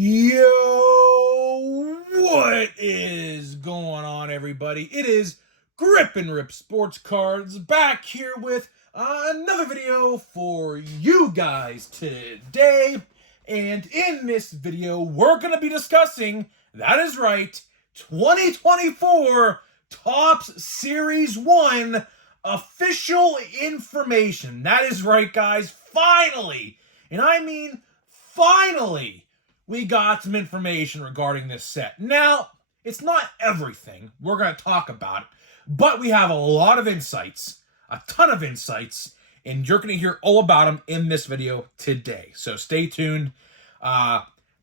Yo, what is going on, everybody? It is Grip and Rip Sports Cards back here with another video for you guys today. And in this video, we're going to be discussing, that is right, 2024 Topps Series 1 official information. That is right, guys. Finally, and I mean finally, we got some information regarding this set. Now, it's not everything. We're going to talk about it, but we have a lot of insights, a ton of insights, and you're going to hear all about them in this video today. So stay tuned.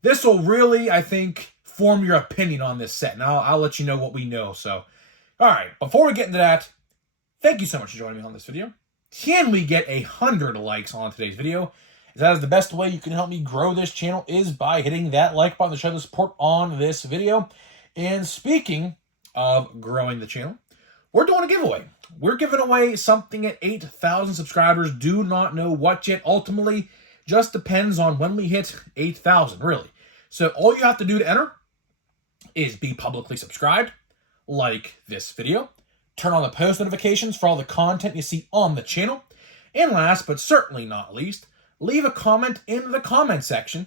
This will really, I think, form your opinion on this set, and I'll let you know what we know. So, all right, before we get into that, thank you so much for joining me on this video. Can we get 100 likes on today's video? That is the best way you can help me grow this channel, is by hitting that like button to show the support on this video. And speaking of growing the channel, we're doing a giveaway. We're giving away something at 8,000 subscribers. Do not know what yet. Ultimately, just depends on when we hit 8,000, really. So all you have to do to enter is be publicly subscribed, like this video, turn on the post notifications for all the content you see on the channel, and last but certainly not least, leave a comment in the comment section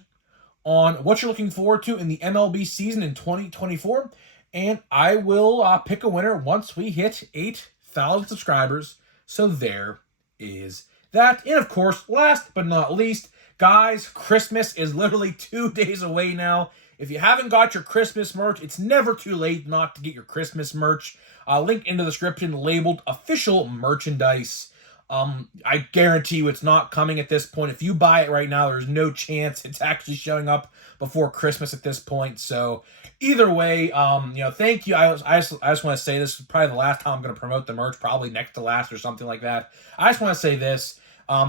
on what you're looking forward to in the MLB season in 2024, and I will pick a winner once we hit 8,000 subscribers. So there is that. And of course, last but not least, guys, Christmas is literally 2 days away now. If you haven't got your Christmas merch, it's never too late not to get your Christmas merch. Link in the description labeled official merchandise. I guarantee you it's not coming at this point. If you buy it right now, there's no chance it's actually showing up before Christmas at this point. So either way, thank you. I just want to say this is probably the last time I'm going to promote the merch, probably next to last or something like that. I just want to say this.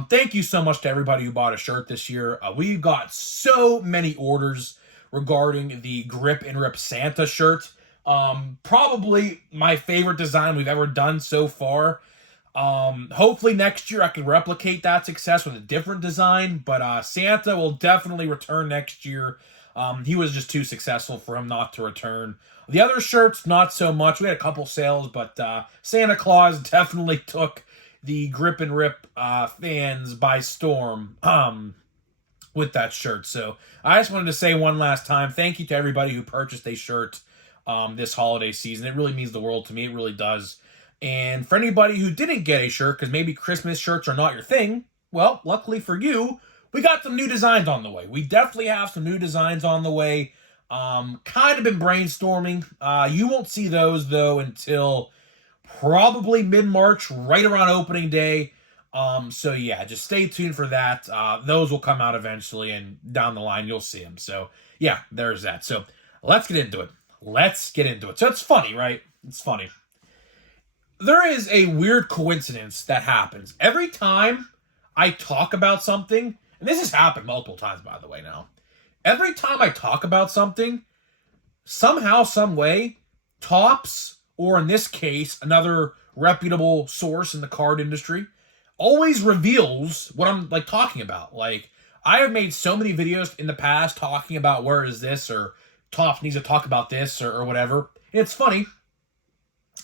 Thank you so much to everybody who bought a shirt this year. We got so many orders regarding the Grip and Rip Santa shirt. Probably my favorite design we've ever done so far. Hopefully next year I can replicate that success with a different design, but Santa will definitely return next year. He was just too successful for him not to return. The other shirts, not so much. We had a couple sales, but Santa Claus definitely took the Grip and Rip fans by storm with that shirt. So I just wanted to say one last time, thank you to everybody who purchased a shirt this holiday season. It really means the world to me. It really does. And for anybody who didn't get a shirt, because maybe Christmas shirts are not your thing, well, luckily for you, we got some new designs on the way. We definitely have some new designs on the way. Kind of been brainstorming. You won't see those, though, until probably mid-March, right around opening day. So, yeah, just stay tuned for that. Those will come out eventually, and down the line, you'll see them. So, yeah, there's that. So, let's get into it. So, it's funny, right? It's funny. There is a weird coincidence that happens. Every time I talk about something, and this has happened multiple times, by the way, now. Every time I talk about something, somehow, some way, Topps, or in this case, another reputable source in the card industry, always reveals what I'm, talking about. I have made so many videos in the past talking about where is this, or Topps needs to talk about this, or whatever. And it's funny,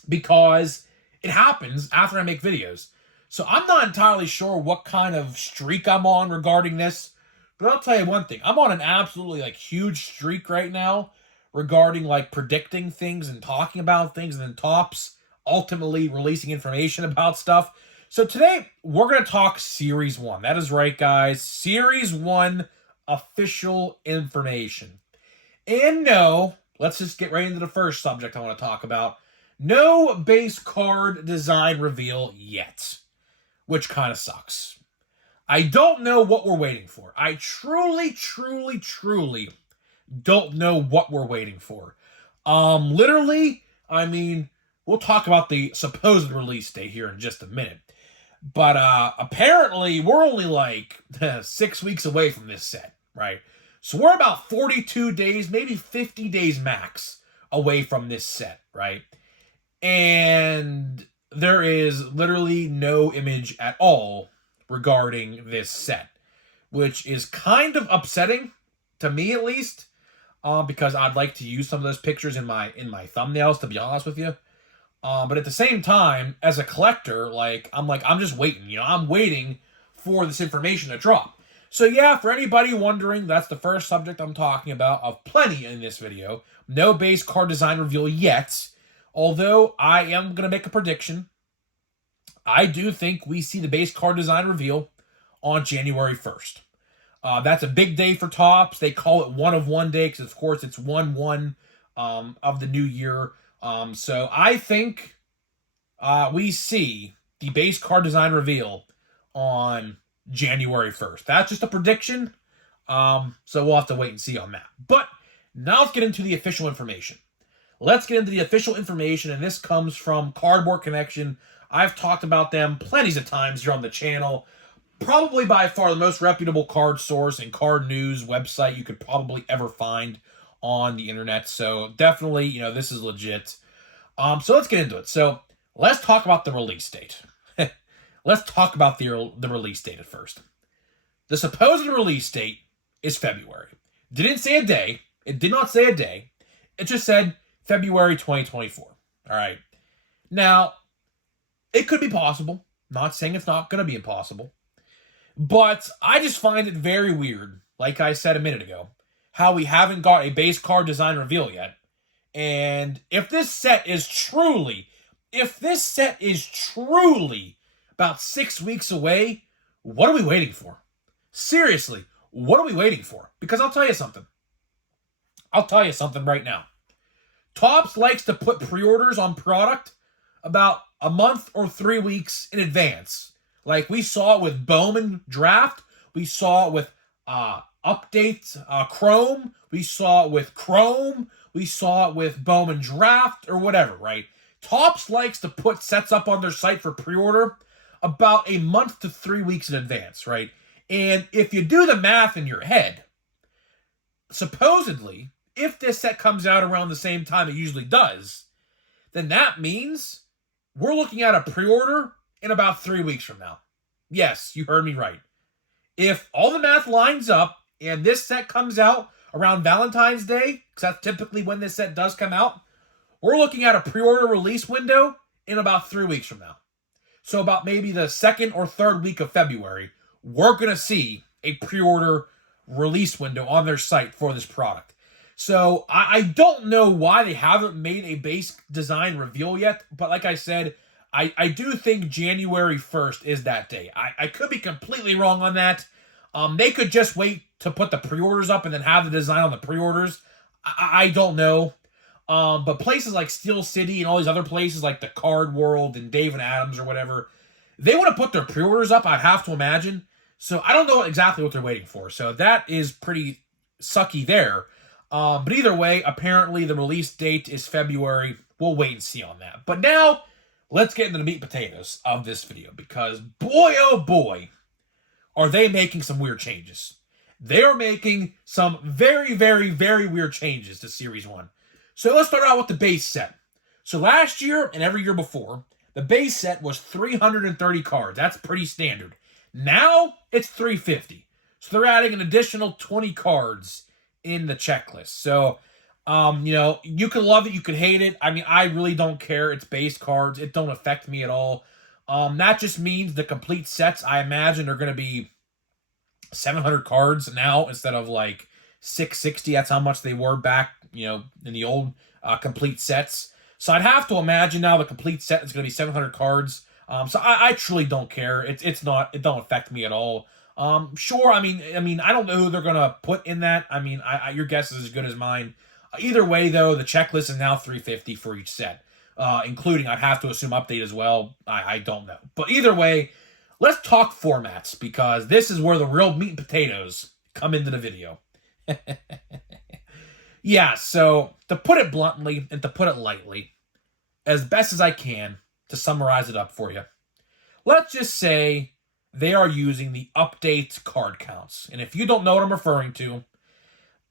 because it happens after I make videos. So I'm not entirely sure what kind of streak I'm on regarding this. But I'll tell you one thing. I'm on an absolutely huge streak right now regarding predicting things and talking about things, and then Topps ultimately releasing information about stuff. So today we're going to talk Series 1. That is right, guys. Series 1 official information. And no, let's just get right into the first subject I want to talk about. No base card design reveal yet, which kind of sucks. I don't know what we're waiting for. I truly don't know what we're waiting for. Literally, we'll talk about the supposed release date here in just a minute. But apparently, we're only 6 weeks away from this set, right? So we're about 42 days, maybe 50 days max away from this set, right? And there is literally no image at all regarding this set, which is kind of upsetting, to me at least, because I'd like to use some of those pictures in my thumbnails, to be honest with you. But at the same time, as a collector, I'm just waiting. I'm waiting for this information to drop. So yeah, for anybody wondering, that's the first subject I'm talking about of plenty in this video. No base card design reveal yet, although I am going to make a prediction. I do think we see the base card design reveal on January 1st. That's a big day for Topps. They call it 1 of 1 day because, of course, it's 1/1 of the new year. So I think we see the base card design reveal on January 1st. That's just a prediction. So we'll have to wait and see on that. But now let's get into the official information. And this comes from Cardboard Connection. I've talked about them plenty of times here on the channel. Probably by far the most reputable card source and card news website you could probably ever find on the internet. So definitely, this is legit. So let's get into it. So let's talk about the release date. Let's talk about the release date at first. The supposed release date is February. Didn't say a day. It did not say a day. It just said February 2024. All right. Now, it could be possible. Not saying it's not going to be impossible. But I just find it very weird, like I said a minute ago, how we haven't got a base card design reveal yet. And if this set is truly about 6 weeks away, what are we waiting for? Seriously, what are we waiting for? Because I'll tell you something. Right now. Topps likes to put pre-orders on product about a month or 3 weeks in advance. Like we saw it with Bowman Draft. We saw it with Updates Chrome. We saw it with Chrome. We saw it with Bowman Draft or whatever, right? Topps likes to put sets up on their site for pre-order about a month to 3 weeks in advance, right? And if you do the math in your head, supposedly, if this set comes out around the same time it usually does, then that means we're looking at a pre-order in about 3 weeks from now. Yes, you heard me right. If all the math lines up and this set comes out around Valentine's Day, because that's typically when this set does come out, we're looking at a pre-order release window in about 3 weeks from now. So about maybe the second or third week of February, we're going to see a pre-order release window on their site for this product. So I don't know why they haven't made a base design reveal yet, but like I said, I do think January 1st is that day. I could be completely wrong on that. They could just wait to put the pre-orders up and then have the design on the pre-orders. I don't know. But places like Steel City and all these other places like the Card World and Dave and Adams or whatever, they want to put their pre-orders up, I'd have to imagine. So I don't know exactly what they're waiting for. So that is pretty sucky there. But either way, apparently the release date is February. We'll wait and see on that. But now, let's get into the meat and potatoes of this video, because boy, oh boy, are they making some weird changes. They are making some very, very, very weird changes to Series 1. So let's start out with the base set. So last year and every year before, the base set was 330 cards. That's pretty standard. Now, it's 350. So they're adding an additional 20 cards in the checklist. So, you can love it, you can hate it. I mean, I really don't care. It's base cards. It don't affect me at all. That just means the complete sets, I imagine, are going to be 700 cards now instead of like 660. That's how much they were back, in the old complete sets. So I'd have to imagine now the complete set is going to be 700 cards. So I truly don't care. It don't affect me at all. Sure. I mean, I don't know who they're going to put in that. I mean, your guess is as good as mine. Either way, though, the checklist is now 350 for each set, including, I'd have to assume, update as well. I don't know. But either way, let's talk formats, because this is where the real meat and potatoes come into the video. Yeah, so to put it bluntly and to put it lightly, as best as I can to summarize it up for you, let's just say they are using the update card counts. And if you don't know what I'm referring to,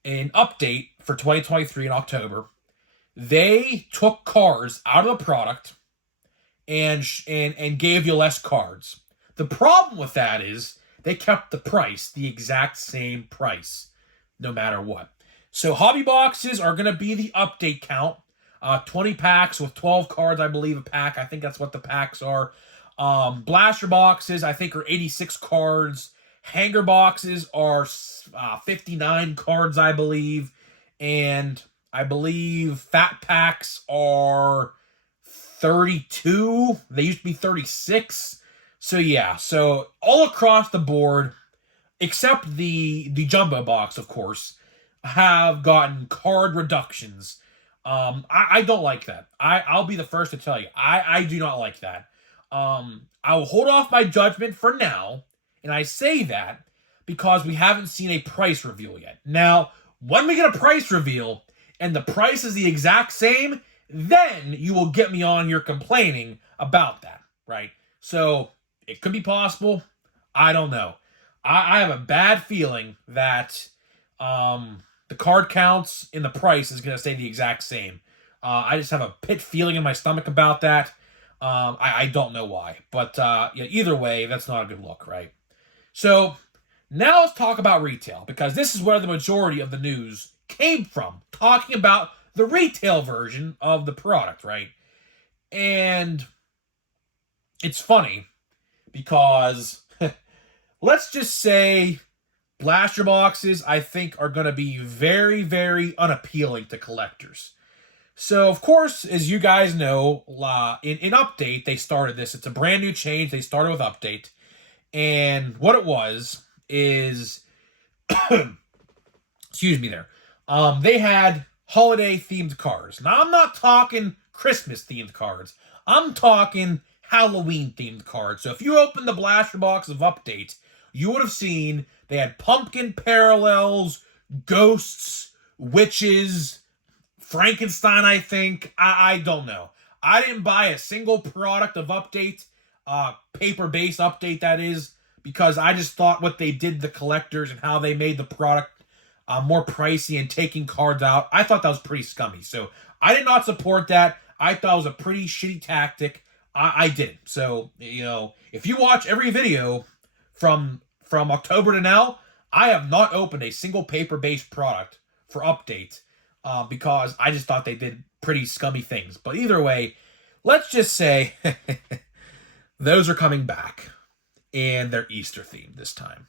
an update for 2023 in October, they took cards out of the product and gave you less cards. The problem with that is they kept the price the exact same price, no matter what. So hobby boxes are going to be the update count. 20 packs with 12 cards, I believe, a pack. I think that's what the packs are. Blaster boxes, I think, are 86 cards. Hanger boxes are 59 cards, I believe. And I believe fat packs are 32. They used to be 36. So yeah, so all across the board, except the jumbo box, of course, have gotten card reductions. I don't like that. I'll be the first to tell you. I do not like that. I will hold off my judgment for now, and I say that because we haven't seen a price reveal yet. Now, when we get a price reveal and the price is the exact same, then you will get me on here complaining about that, right? So it could be possible. I don't know. I have a bad feeling that the card counts in the price is going to stay the exact same. I just have a pit feeling in my stomach about that. I don't know why. But yeah, either way, that's not a good look, right? So now let's talk about retail, because this is where the majority of the news came from, talking about the retail version of the product, right? And it's funny because let's just say blaster boxes, I think, are going to be very, very unappealing to collectors. So, of course, as you guys know, in Update, they started this. It's a brand new change. They started with Update. And what it was is, excuse me there, they had holiday-themed cards. Now, I'm not talking Christmas-themed cards. I'm talking Halloween-themed cards. So if you open the blaster box of Update, you would have seen they had pumpkin parallels, ghosts, witches, Frankenstein, I think. I don't know. I didn't buy a single product of Update, paper-based Update, that is, because I just thought what they did to the collectors and how they made the product more pricey and taking cards out, I thought that was pretty scummy. So I did not support that. I thought it was a pretty shitty tactic. I didn't. So, you know, if you watch every video from October to now, I have not opened a single paper-based product for Update because I just thought they did pretty scummy things. But either way, let's just say those are coming back, and they're Easter themed this time.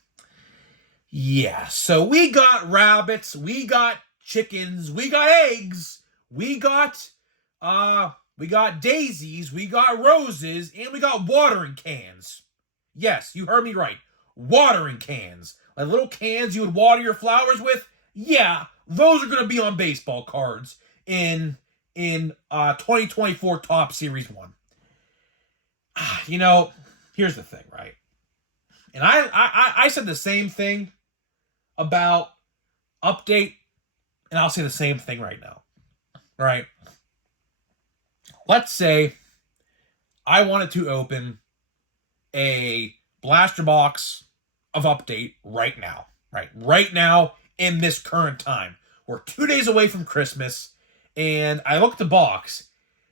Yeah, so we got rabbits, we got chickens, we got eggs, we got daisies, we got roses, and we got watering cans. Yes, you heard me right. Watering cans. Like little cans you would water your flowers with. Yeah, those are going to be on baseball cards in 2024 Top Series 1. You know, here's the thing, right? And I said the same thing about Update, and I'll say the same thing right now. Right? Let's say I wanted to open a blaster box of Update right now. Right now in this current time. We're 2 days away from Christmas, and I look at the box,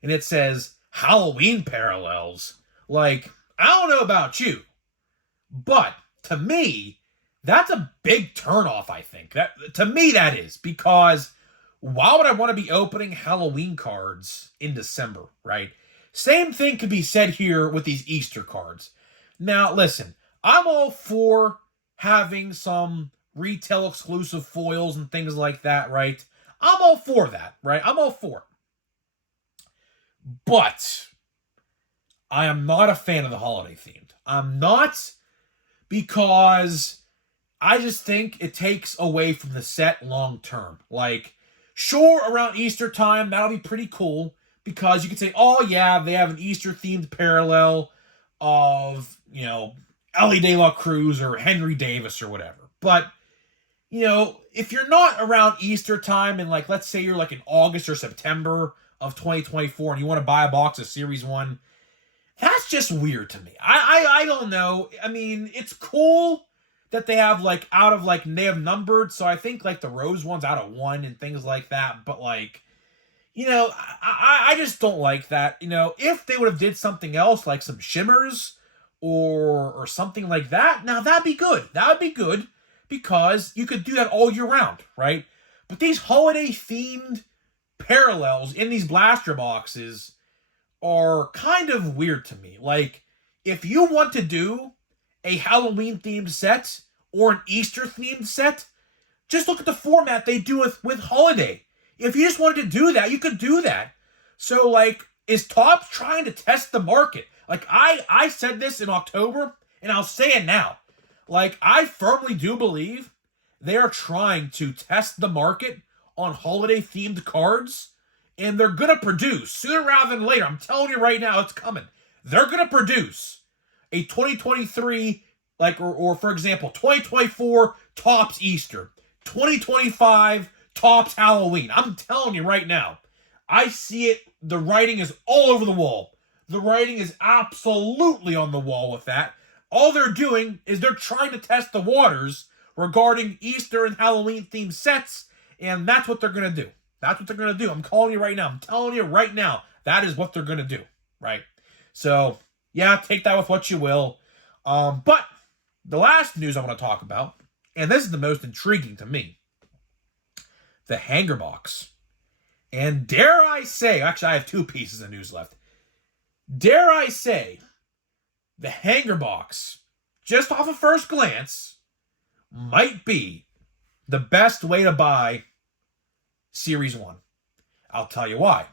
and it says Halloween parallels. Like, I don't know about you, but to me, that's a big turnoff, I think. To me, that is. Because why would I want to be opening Halloween cards in December, right? Same thing could be said here with these Easter cards. Now, listen, I'm all for having some retail exclusive foils and things like that, right? I'm all for that, right? I'm all for it. But I am not a fan of the holiday themed. I'm not, because I just think it takes away from the set long term. Like, sure, around Easter time, that'll be pretty cool, because you could say, oh yeah, they have an Easter themed parallel of, you know, Ellie De La Cruz or Henry Davis or whatever. But, you know, if you're not around Easter time, and like, let's say you're like in August or September of 2024 and you want to buy a box of Series 1, that's just weird to me. I don't know. I mean, it's cool that they have like they have numbered, so I think like the rose one's out of 1 and things like that, but like, you know, I just don't like that. You know, if they would have did something else, like some shimmers or something like that, now that'd be good. That would be good, because you could do that all year round, right? But these holiday-themed parallels in these blaster boxes are kind of weird to me. Like, if you want to do a Halloween-themed set or an Easter-themed set, just look at the format they do with Holiday. If you just wanted to do that, you could do that. So, like, is Topps trying to test the market? Like, I said this in October, and I'll say it now. Like, I firmly do believe they are trying to test the market on holiday-themed cards, and they're going to produce, sooner rather than later, I'm telling you right now, it's coming. They're going to produce a 2023, like, or for example, 2024 Topps Easter, 2025 Topps Halloween. I'm telling you right now, I see it. The writing is all over the wall. The writing is absolutely on the wall with that. All they're doing is they're trying to test the waters regarding Easter and Halloween themed sets, and that's what they're going to do. That's what they're going to do. I'm calling you right now. I'm telling you right now, that is what they're going to do, right? So, yeah, take that with what you will. But the last news I want to talk about, and this is the most intriguing to me, the hanger box. And dare I say, actually I have two pieces of news left. Dare I say, the hanger box, just off of first glance, might be the best way to buy Series 1. I'll tell you why.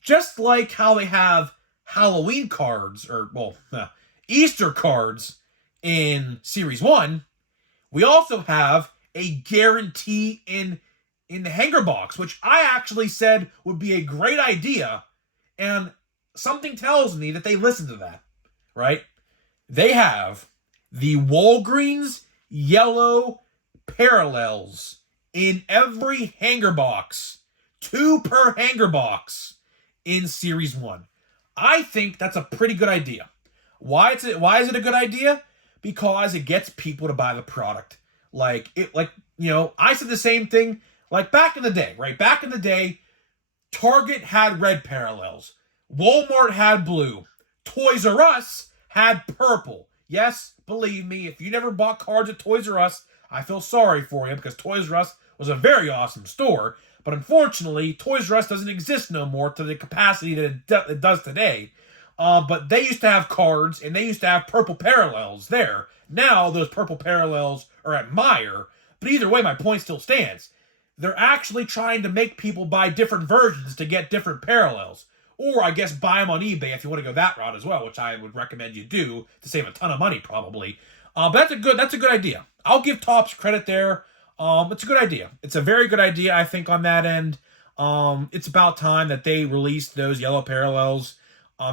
Just like how they have Halloween cards, Easter cards in Series 1, we also have a guarantee in the hanger box, which I actually said would be a great idea, and something tells me that they listened to that, right? They have the Walgreens yellow parallels in every hanger box, 2 per hanger box in Series 1. I think that's a pretty good idea. Why is it a good idea? Because it gets people to buy the product. I said the same thing, like back in the day, right? Back in the day, Target had red parallels. Walmart had blue. Toys R Us had purple. Yes, believe me, if you never bought cards at Toys R Us, I feel sorry for you, because Toys R Us was a very awesome store. But unfortunately, Toys R Us doesn't exist no more to the capacity that it does today. But they used to have cards, and they used to have purple parallels there. Now, those purple parallels are at Meijer. But either way, my point still stands. They're actually trying to make people buy different versions to get different parallels. Or, I guess, buy them on eBay if you want to go that route as well, which I would recommend you do to save a ton of money, probably. But that's a good idea. I'll give Topps credit there. It's a good idea. It's a very good idea, I think, on that end. It's about time that they released those yellow parallels.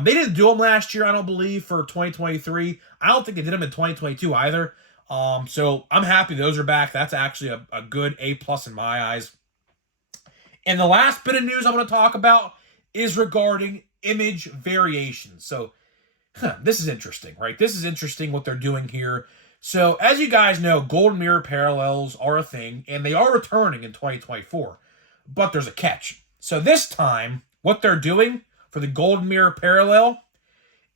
They didn't do them last year, I don't believe, for 2023. I don't think they did them in 2022 either. So I'm happy those are back. That's actually a good A+ in my eyes. And the last bit of news I want to talk about is regarding image variations. So, this is interesting, right? This is interesting what they're doing here. So, as you guys know, Golden Mirror parallels are a thing, and they are returning in 2024. But there's a catch. So this time, what they're doing for the Golden Mirror parallel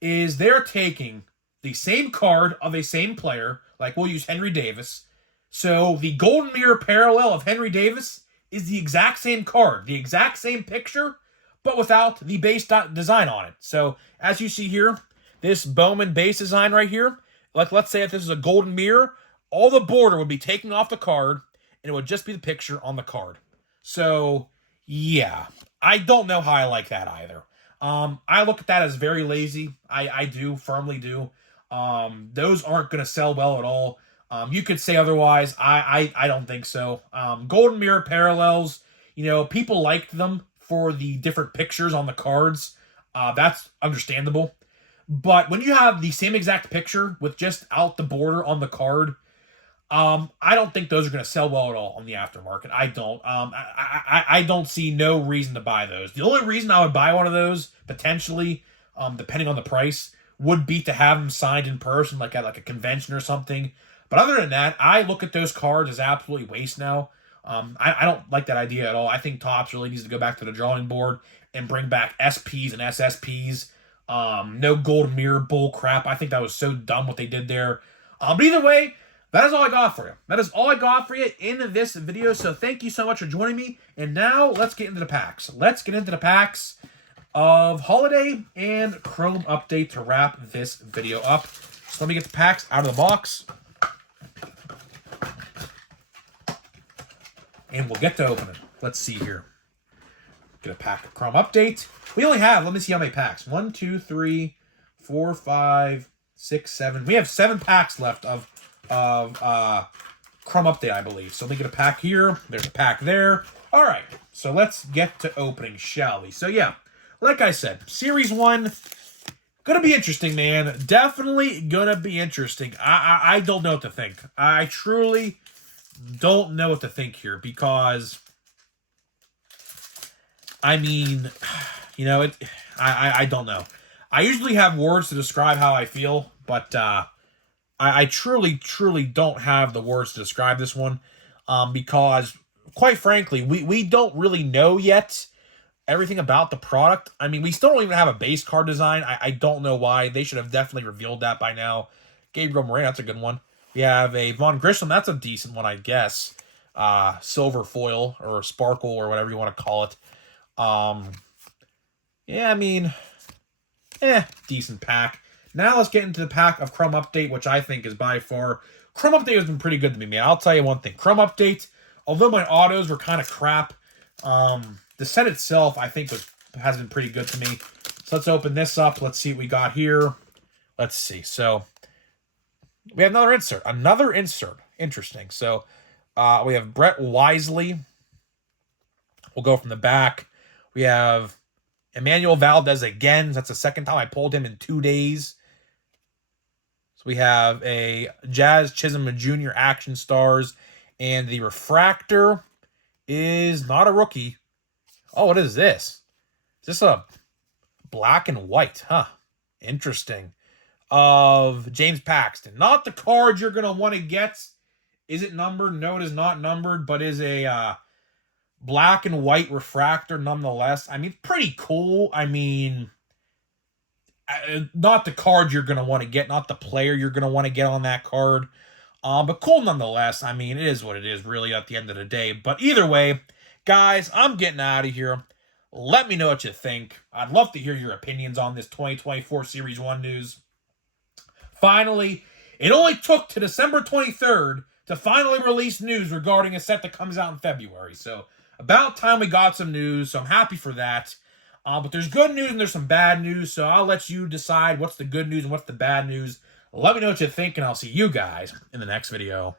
is they're taking the same card of a same player, like we'll use Henry Davis. So the Golden Mirror parallel of Henry Davis is the exact same card, the exact same picture, but without the base design on it. So as you see here, this Bowman base design right here, like let's say if this is a Golden Mirror, all the border would be taken off the card, and it would just be the picture on the card. So, yeah, I don't know how I like that either. I look at that as very lazy. I do, firmly do. Those aren't going to sell well at all. You could say otherwise. I don't think so. Golden Mirror parallels, people liked them for the different pictures on the cards. That's understandable. But when you have the same exact picture with just out the border on the card, I don't think those are going to sell well at all on the aftermarket. I don't. I don't see no reason to buy those. The only reason I would buy one of those, potentially, depending on the price, would be to have them signed in person, like at a convention or something. But other than that, I look at those cards as absolutely waste now. I don't like that idea at all. I think Topps really needs to go back to the drawing board and bring back SPs and SSPs. No Golden Mirror bull crap. I think that was so dumb what they did there. But either way, that is all I got for you. That is all I got for you in this video. So thank you so much for joining me. And now let's get into the packs. Let's get into the packs of Holiday and Chrome Update to wrap this video up. So let me get the packs out of the box. And we'll get to opening. Let's see here. Get a pack of Chrome Update. We only have, let me see how many packs. 1, 2, 3, 4, 5, 6, 7. We have 7 packs left of Chrome Update, I believe. So let me get a pack here. There's a pack there. All right. So let's get to opening, shall we? So yeah, like I said, Series 1, gonna be interesting, man. Definitely gonna be interesting. I don't know what to think. I truly don't know what to think here because, I mean, you know, I don't know. I usually have words to describe how I feel, but I truly don't have the words to describe this one because, quite frankly, we don't really know yet everything about the product. I mean, we still don't even have a base card design. I don't know why. They should have definitely revealed that by now. Gabriel Moreno, that's a good one. We have a Vaughn Grissom. That's a decent one, I guess. Silver foil or sparkle or whatever you want to call it. Yeah, I mean, decent pack. Now let's get into the pack of Chrome Update, which I think is by far... Chrome Update has been pretty good to me, man. I'll tell you one thing. Chrome Update, although my autos were kind of crap, the set itself, I think, has been pretty good to me. So let's open this up. Let's see what we got here. Let's see. So we have another insert. Another insert. Interesting. So we have Brett Wisely. We'll go from the back. We have Emmanuel Valdez again. That's the second time I pulled him in 2 days. So we have a Jazz Chisholm Jr. Action Stars. And the refractor is not a rookie. Oh, what is this? Is this a black and white? Huh. Interesting. Of James Paxton. Not the card you're going to want to get. Is it numbered? No, it is not numbered, but is a black and white refractor nonetheless. I mean, pretty cool. I mean, not the card you're going to want to get, not the player you're going to want to get on that card. But cool nonetheless. I mean, it is what it is really at the end of the day. But either way, guys, I'm getting out of here. Let me know what you think. I'd love to hear your opinions on this 2024 Series 1 news. Finally, it only took to December 23rd to finally release news regarding a set that comes out in February. So, about time we got some news, so I'm happy for that. But there's good news and there's some bad news, so I'll let you decide what's the good news and what's the bad news. Let me know what you think, and I'll see you guys in the next video.